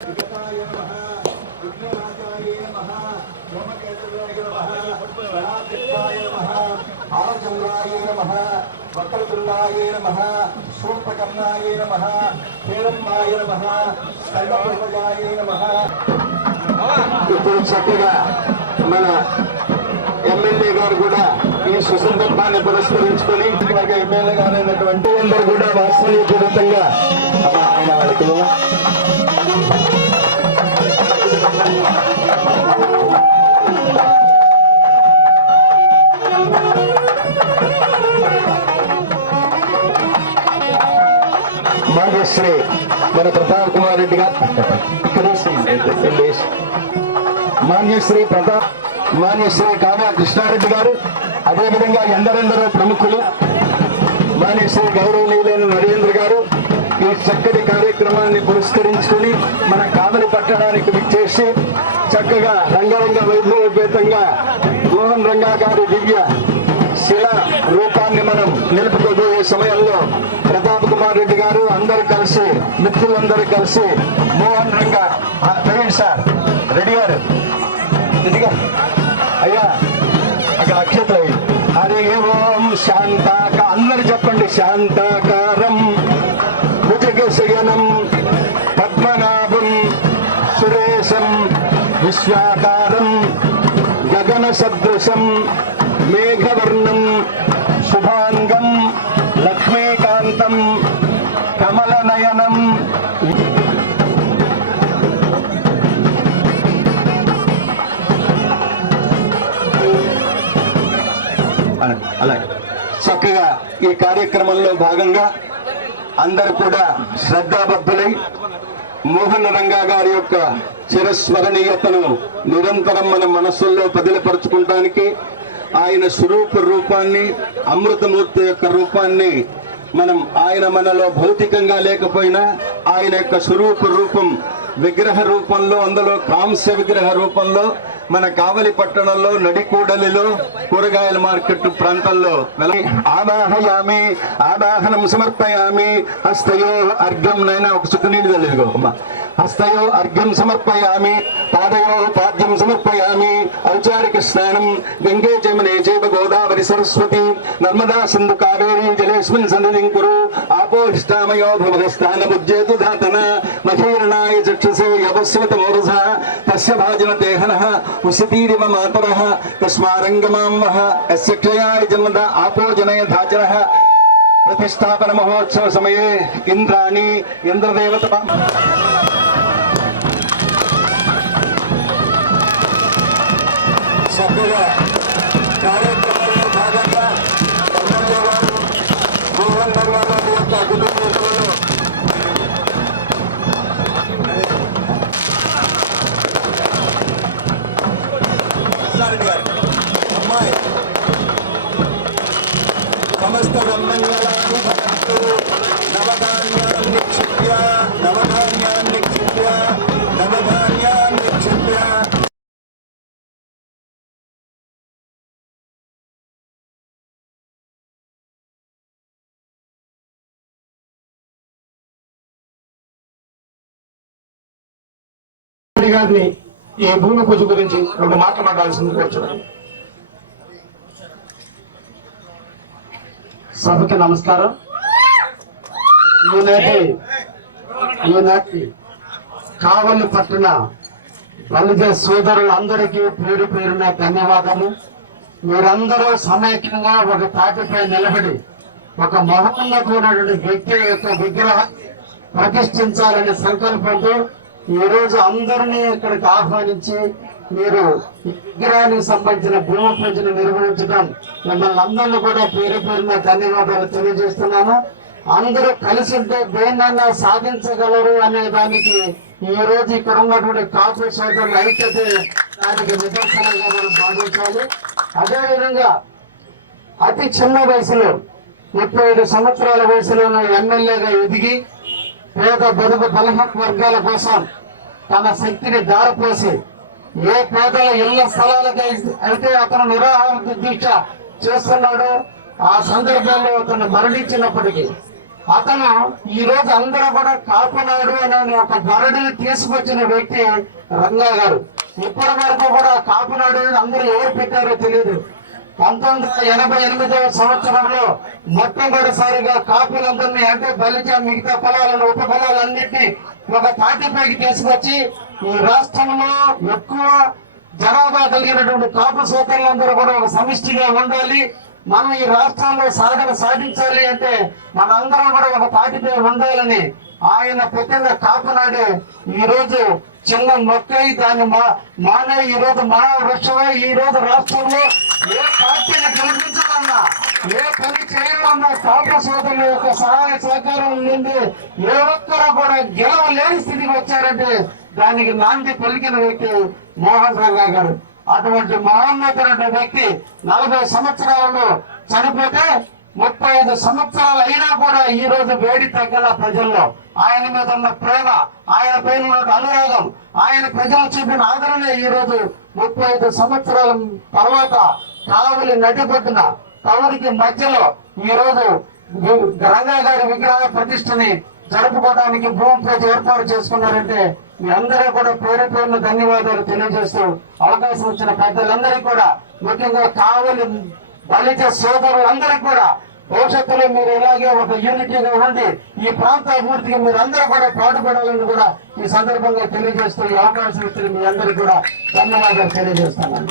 వక్రతుండాయ నమః, శూర్పకర్ణాయ నమః, హేరంబాయ నమః, స్కందపూర్వజాయ నమః. ఇప్పుడు చక్కగా మన ఎమ్మెల్యే గారు కూడా ఈ సుసందర్భాన్ని పురస్కరించుకొని ఎమ్మెల్యే గారు అయినటువంటి అందరూ కూడా వాత్సల్యపూరితంగా ఆయన వాళ్ళకి మాన్యశ్రీ మన ప్రతాప్ కుమార్ రెడ్డి గారు, మాన్యశ్రీ కావ్య కృష్ణారెడ్డి గారు, అదేవిధంగా ఎందరెందరో ప్రముఖులు, మాన్యశ్రీ గౌరవనీయులైన నరేంద్ర గారు ఈ చక్కటి కార్యక్రమాన్ని పురస్కరించుకుని మన కావలి పట్టణానికి విచ్చేసి చక్కగా రంగరంగ వైభవోపేతంగా మోహన్ రంగా గారి దివ్య శిలా రూపాన్ని మనం నిలుపుకోబోయే సమయంలో ప్రతాప్ కుమార్ రెడ్డి గారు అందరు కలిసి, మిత్రులందరూ కలిసి మోహన్ రంగా ప్రవీణ్ సార్ రెడ్డి గారు అయ్యా అక్కడ అక్షతలు హరి ఓం శాంతాక అందరు చెప్పండి. శాంతాకారం భుజగశయనం పద్మనాభం సురేశం విశ్వాకారం గగన సదృశం మేఘవర్ణం శుభాంగం లక్ష్మీకాంతం కమలనయనం. అలాగే చక్కగా ఈ కార్యక్రమంలో భాగంగా అందరూ కూడా శ్రద్ధాబద్ధులై మోహన్ రంగా గారి యొక్క చిరస్మరణీయతను నిరంతరం మన మనస్సుల్లో పదిలపరుచుకుంటానికి ఆయన స్వరూప రూపాన్ని, అమృతమూర్తి యొక్క రూపాన్ని మనం ఆయన మనలో భౌతికంగా లేకపోయినా ఆయన యొక్క స్వరూప రూపం విగ్రహ రూపంలో, అందులో కాంస్య విగ్రహ రూపంలో మన కావలి పట్టణంలో నడికూడలిలో కూరగాయల మార్కెట్ ప్రాంతాల్లో ఆవాహయామి, ఆవాహనం సమర్పయామి, హస్తయో అర్ఘ్యం. నైనా ఒక చుక్క నీళ్ళు తెలియదు అమ్మా. హస్తయో అర్ఘ్యం సమర్పయామి, పాదయో పాద్యం సమర్పయామి, ఔచారిక స్నానం గంగే జమునే చైవ గోదావరి సరస్వతి నర్మదా సింధు కావేరీ జలేస్మిన్ సన్నిధిం కురు ఆపోహిష్టామయో భవస్థాన బుజ్జేతు ధాతన మహీరణాయ చక్షుసే యవస్వత మోరస తస్య భాజన దేహనః ఉసితీరివ మాతరః తస్మారంగమాం వహ యస్య క్షయాయ జన్మద ఆపోజనయ ధాచరః. ప్రతిష్టాపన మహోత్సవ సమయే ఇంద్రాణి ఇంద్రదేవత చక్కగా కార్యక్రమంలో భాగంగా ఎమ్మెల్యే గారు మోహన్ రంగా గారి యొక్క కుటుంబంలో అమ్మాయి సమస్త బ్రహ్మంగళాన్ని భక్తు నవధాన్యాన్ని నిక్షిప్య నవధాన్యాన్ని నిక్షిప్య నవధాన్యాన్ని నిక్షిప్య. గారిని ఈ భూమి పూజ గురించి రెండు మాటలు మాట్లాడాల్సింది కూర్చున్నాను. సభకి నమస్కారం. ఈనాటి కావలి పట్టణ బలిజ సోదరులందరికీ పేరు పేరున ధన్యవాదాలు. మీరందరూ సమైక్యంగా ఒక తాటిపై నిలబడి ఒక మహోన్నతమైనటువంటి వ్యక్తి యొక్క విగ్రహాన్ని ప్రతిష్ఠించాలనే సంకల్పంతో ఈ రోజు అందరినీ ఇక్కడికి ఆహ్వానించి మీరు ఈ విగ్రహానికి సంబంధించిన భూమి పూజను నిర్వహించడం మిమ్మల్ని అందరినీ కూడా పేరు పేరున ధన్యవాదాలు తెలియజేస్తున్నాను. అందరూ కలిసి ఉంటే దేన్నన్నా సాధించగలరు అనే దానికి ఈ రోజు ఇక్కడ ఉన్నటువంటి కాపు సోదరుల ఐక్యత దానికి నిదర్శనంగా మనం భావించాలి. అదేవిధంగా అతి చిన్న వయసులో 35 సంవత్సరాల వయసులోనే ఎమ్మెల్యేగా ఎదిగి పేద బడుగు బలహీన వర్గాల కోసం తన శక్తిని దారపోసి ఏ పేదల ఇళ్ల స్థలాలకి అయితే అతను నిరాహార దీక్ష చేస్తున్నాడో ఆ సందర్భంలో అతను మరణించినప్పటికీ అతను ఈ రోజు అందరూ కూడా కాపునాడు అనే ఒక గరడిని తీసుకొచ్చిన వ్యక్తి రంగా గారు. ఇప్పటి వరకు కూడా కాపునాడు అందరూ ఎవరు పెట్టారో తెలియదు. 1988వ సంవత్సరంలో మొట్టమొదటిసారిగా కాపులందరినీ అంటే బలిజ మిగతా పొలాలను ఉప పొలాలన్నింటినీ ఒక తాటిపైకి తీసుకొచ్చి ఈ రాష్ట్రంలో ఎక్కువ జనాభా కలిగినటువంటి కాపు సోదరులందరూ కూడా ఒక సమిష్టిగా ఉండాలి, మనం ఈ రాష్ట్రంలో సాధన సాధించాలి అంటే మనందరం కూడా ఒక తాటిపై ఉండాలని ఆయన పెట్టిన కాపునాడే ఈ రోజు చిన్న మొక్కై దాన్ని మానే ఈ రోజు మానవ వృక్షమై ఈ రోజు రాష్ట్రంలో ఏ పార్టీని గెలిపించాలన్నా ఏ పని చేయాలన్నా కాపు సోదరుల యొక్క సహాయ సహకారం నుండి ఏ ఒక్కరు కూడా గెలవలేని స్థితికి వచ్చారంటే దానికి నాంది పలికిన వ్యక్తి మోహన్ రంగా గారు. అటువంటి మహోన్నతమైన వ్యక్తి 40 సంవత్సరాలలో చనిపోతే 35 సంవత్సరాలు అయినా కూడా ఈ రోజు వేడి తగ్గల ప్రజల్లో ఆయన మీద ఉన్న ప్రేమ, ఆయన పైన ఉన్న అనురాగం, ఆయన ప్రజలు చూపిన ఆదరణే ఈ రోజు 35 సంవత్సరాల తర్వాత కావలి నడిపొట్టున కవురికి మధ్యలో ఈ రోజు రంగా గారి విగ్రహ ప్రతిష్టని జరుపుకోవడానికి భూమి పూజ ఏర్పాటు చేసుకున్నారంటే మీ అందరూ కూడా పేరు పేరున ధన్యవాదాలు తెలియజేస్తూ అవకాశం ఇచ్చిన పెద్దలందరికీ కూడా, ముఖ్యంగా కావలి బలిజ సోదరులందరికీ కూడా భవిష్యత్తులో మీరు ఇలాగే ఒక యూనిటీగా ఉండి ఈ ప్రాంత అభివృద్ధికి మీరు అందరూ కూడా పాటుపడాలని కూడా ఈ సందర్భంగా తెలియజేస్తూ ఈ అవకాశం ఇచ్చిన మీ అందరికీ కూడా ధన్యవాదాలు తెలియజేస్తున్నాను.